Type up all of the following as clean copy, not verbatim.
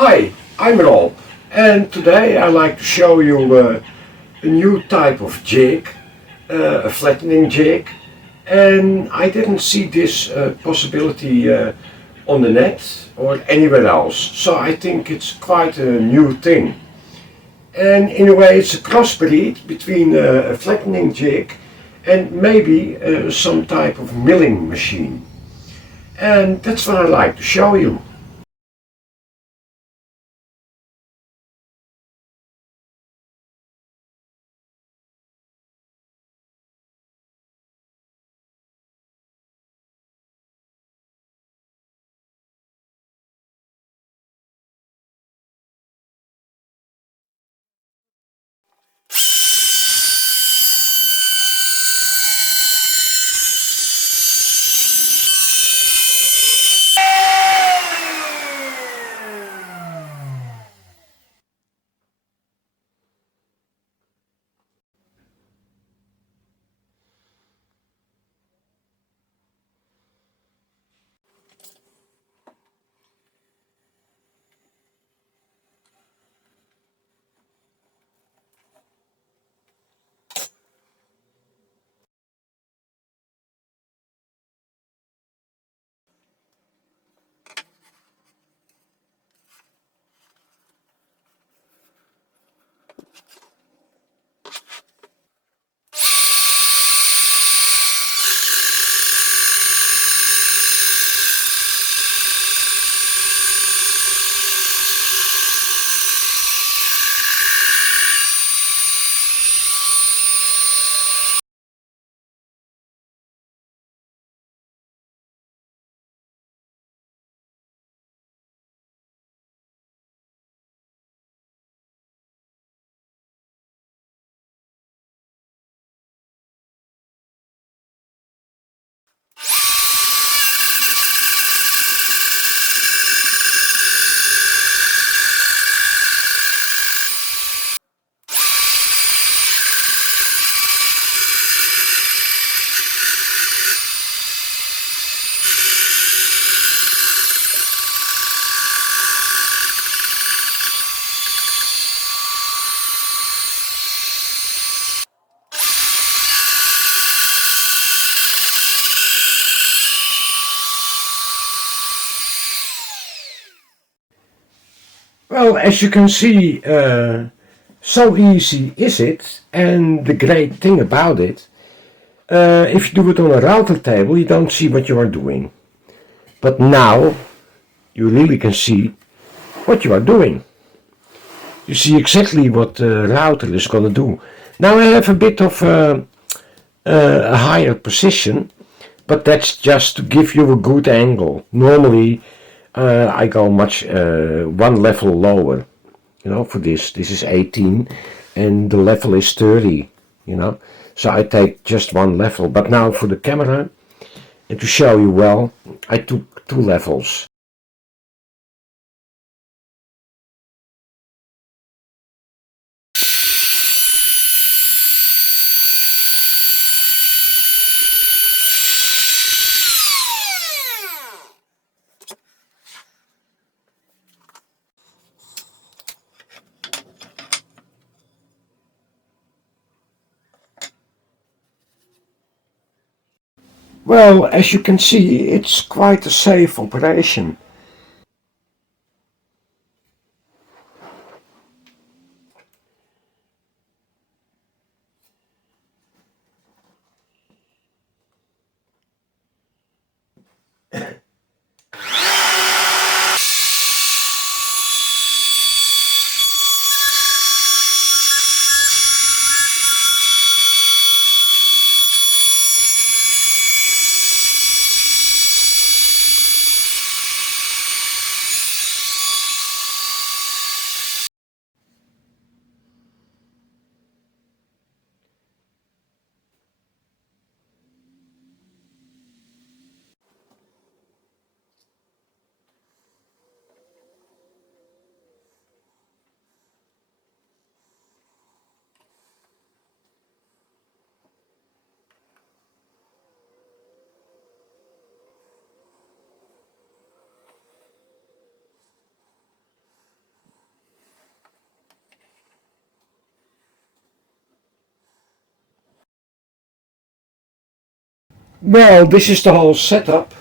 Hi, I'm Rob, and today I'd like to show you a new type of jig, a flattening jig, and I didn't see this possibility on the net or anywhere else, so I think it's quite a new thing. And in a way it's a crossbreed between a flattening jig and maybe some type of milling machine. And that's what I'd like to show you. Well, as you can see, so easy is it, and the great thing about it, if you do it on a router table, you don't see what you are doing. But now, you really can see what you are doing. You see exactly what the router is going to do. Now I have a bit of a higher position, but that's just to give you a good angle. Normally, I go much one level lower, for this. This is 18 and the level is 30, So I take just one level. But now for the camera, and to show you well, I took 2 levels. Well, as you can see, it's quite a safe operation. Well, this is the whole setup,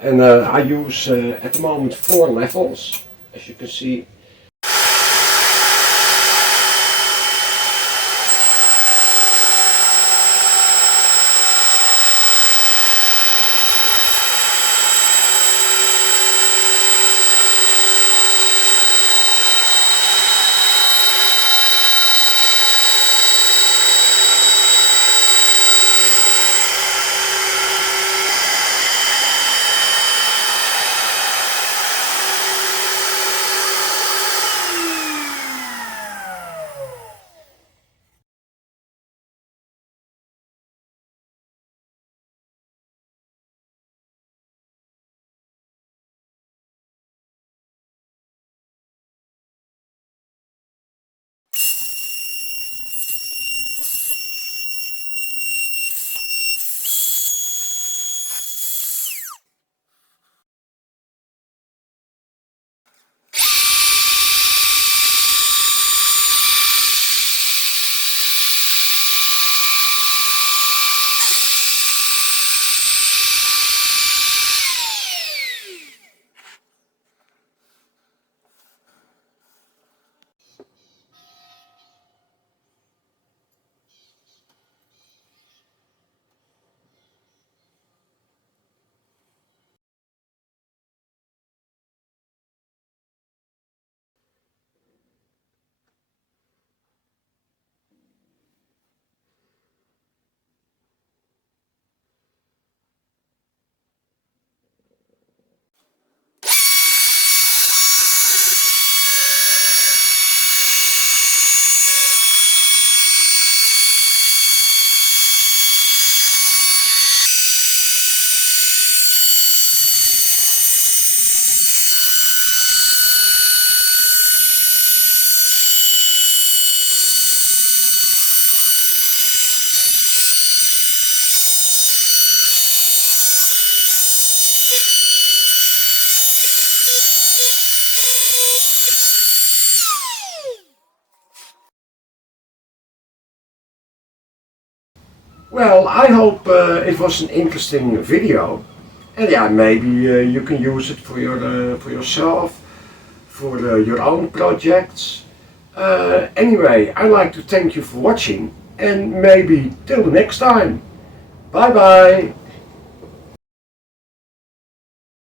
and I use at the moment 4 levels, as you can see. Well, I hope it was an interesting video, and yeah, maybe you can use it for yourself, for your own projects. Anyway, I'd like to thank you for watching, and maybe till the next time. Bye bye.